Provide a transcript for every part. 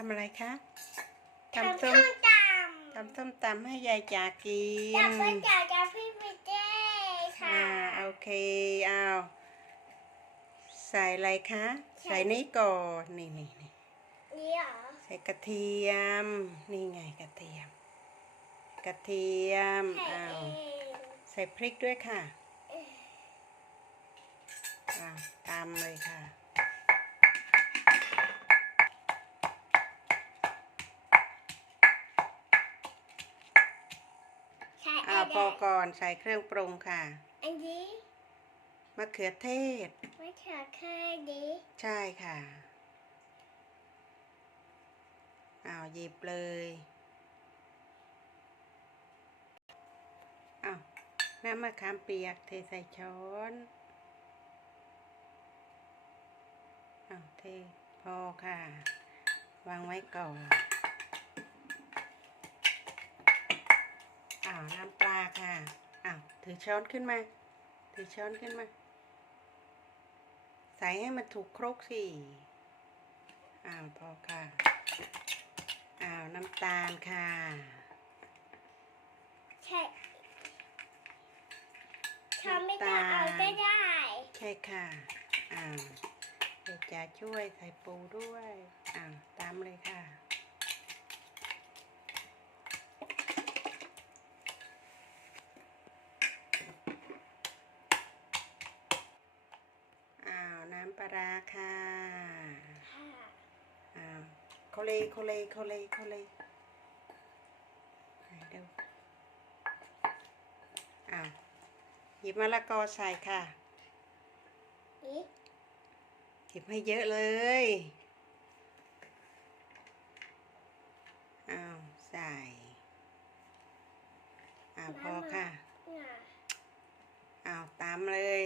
ทำอะไรคะทำทำส้ส้มมตทำส้มตำให้ยายจ๋ากิำนจะไปจ่ายจากพี่ฟิเจ้ค่ะอ่าโอเคเอาใส่อะไรคะ ใส่ใส่นี้ก่อนนี่นี่นี่นี่เหรอใส่กระเทียม นี่ไงกระเทียม กระเทียมใส่อ้าวเองใส่พริกด้วยค่ะอ้าวตามเลยค่ะ ใส่อ้าวอะไรพอก่อนใส่เครื่องปรุงค่ะ อันนี้มะเขือเทศไม่เถือแค่นี้ใช่ค่ะอ้าวหยิบเลยอ้าวน้ำมะขามเปียกเทใส่ช้อนอ้าวเทพอค่ะ วางไว้ก่อนาวน้ำปลาค่ะอ้าวถือช้อนขึ้นมา ถือช้อนขึ้นมา ใส่ให้มันถูกครกสิอ้าวพอค่ะอ้าวน้ำตาลค่ะ ใช่ทำไม่ต้องเอาก็ได้ ใช่ค่ะอ้าวเดี๋ยวจะช่วยใส่ปูด้วยอ้าวตามเลยค่ะ อ้าว น้ำปลา ร้าค่ะค่ะอ้าวโคเลโคเลโคเลโคเลไหนดูอ้าวหยิบมะละกอใส่ค่ะนี่หยิบให้เยอะเลยอ้าวใส่อ้าวพอค่ะน่ะอ้าวตามเลย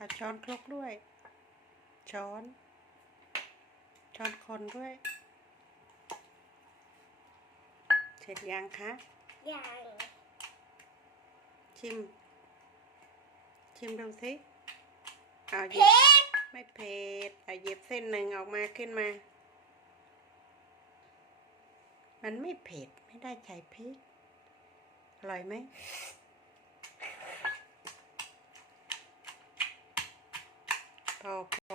เอาช้อนครกด้วย ช้อน ช้อนคนด้วย เสร็จยังคะอย่างชิม ชิมดูสิเอาหเพยิบชรไม่เผ็ดเอาหยิบเส้นหนึ่งออกมาขึ้นมา มันไม่เผ็ด ไม่ได้ใส่พริก อร่อยไหม พอพอ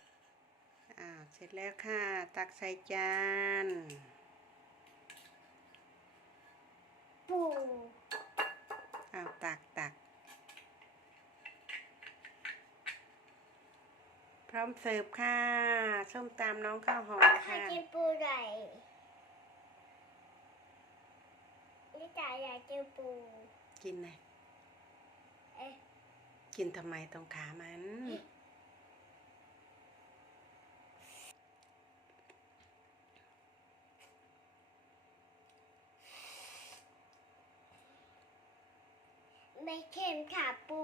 อ่าเสร็จแล้วค่ะ ตักใส่จานปูอ้าวตักตัก พร้อมเสิร์ฟค่ะ ส้มตำน้องข้าวหอมใครค่ะกินปูไหนนี่จ่ายอยากกินปู กินเลยเอ๊ะกินทำไมตรงขามัน ไม่เค็มค่ะปู